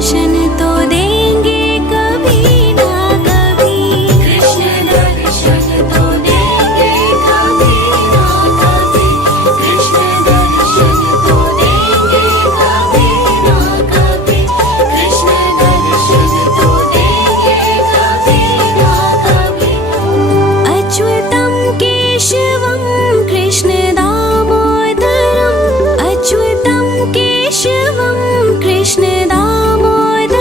दर्शन तो देंगे कभी ना कभी। कृष्ण दर्शन तो देंगे कभी ना कभी। कृष्ण दर्शन तो देंगे कभी ना कभी। कृष्ण दर्शन तो देंगे कभी ना कभी। अच्युतं केशवं कृष्ण दामोदरम्। अच्युतं केशवं कृष्ण दामोदरम्।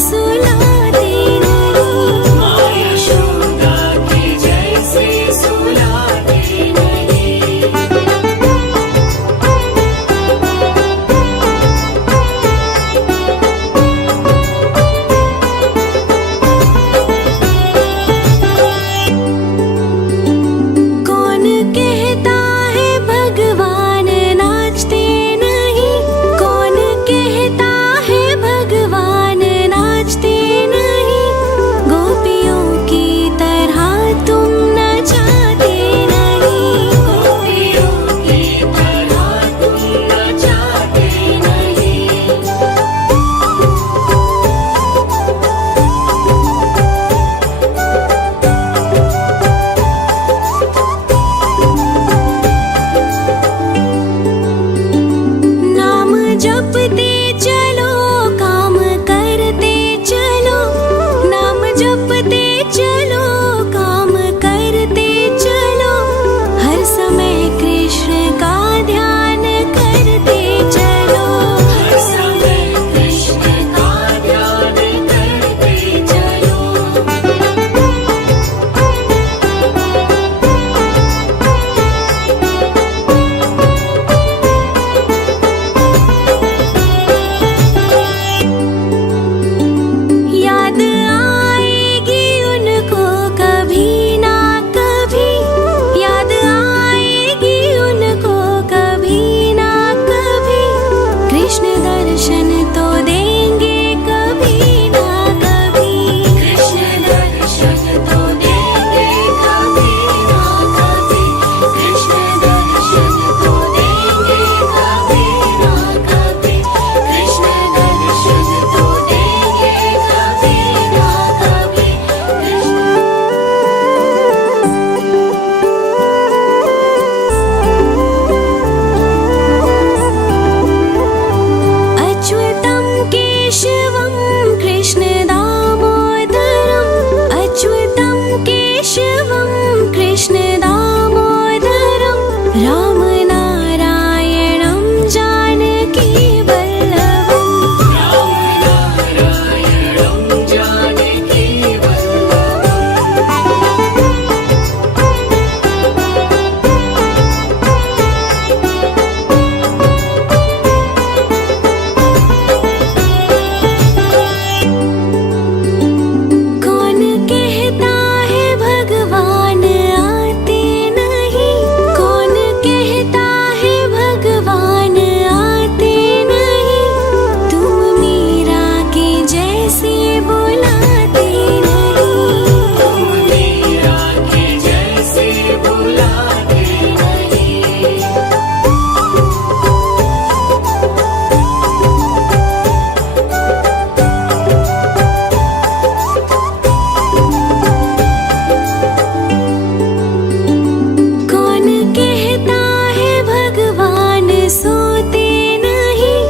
सुलाते नहीं। माँ यशोदा के जैसे सुलाते नहीं। कौन कहता है भगवान नाचते नहीं? कौन कहता है भगवान नाचते नहीं? गोपियों की तरह तुम नचाते नहीं। गोपियों की तरह तुम नचाते नहीं। नाम जपते चलो, काम करते चलो। नाम जपते चलो, काम करते चलो। हर समय कृष्ण का ध्यान करते चलो। हर समय कृष्ण का ध्यान करते चलो। याद आएगी उनको कभी ना कभी। याद आएगी उनको कभी ना कभी। कृष्ण दर्शन तो देंगे कभी ना कभी। कृष्ण दर्शन तो देंगे कभी ना कभी। कृष्ण दर्शन तो देंगे कभी ना कभी। कृष्ण दर्शन तो देंगे कभी ना कभी। अच्युतं केशवं कृष्ण दामोदरम्। अच्युतं केशवं कृष्ण दामोदरम्। राम नारायणं जानकी वल्लभम्। राम नारायणं जानकी कौन कहता है भगवान आते नहीं? कौन कहता है भगवान आते नहीं? तुम मीरा के जैसे बुलाते नहीं। तुम मीरा के जैसे बुलाते नहीं। कौन कहता है भगवान सोते नहीं?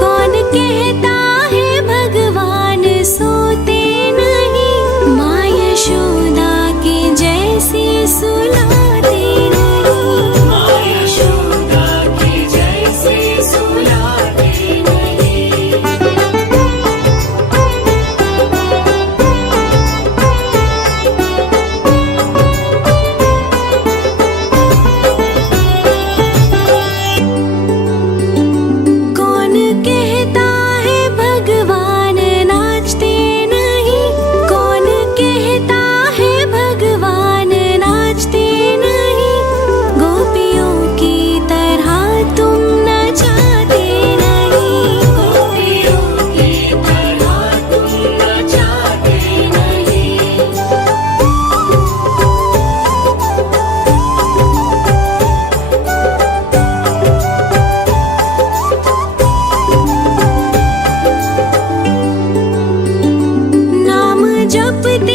कौन कहता है भगवान सोते नहीं? माँ यशोदा के जैसे सुलाते नहीं। माँ यशोदा के जैसे सुलाते नहीं। कौन कहता है भगवान नाचते नहीं? कौन कहता है भगवान नाचते नहीं? गोपियों की तरह तुम नचाते नहीं। गोपियों की तरह तुम नचाते नहीं। नाम जपते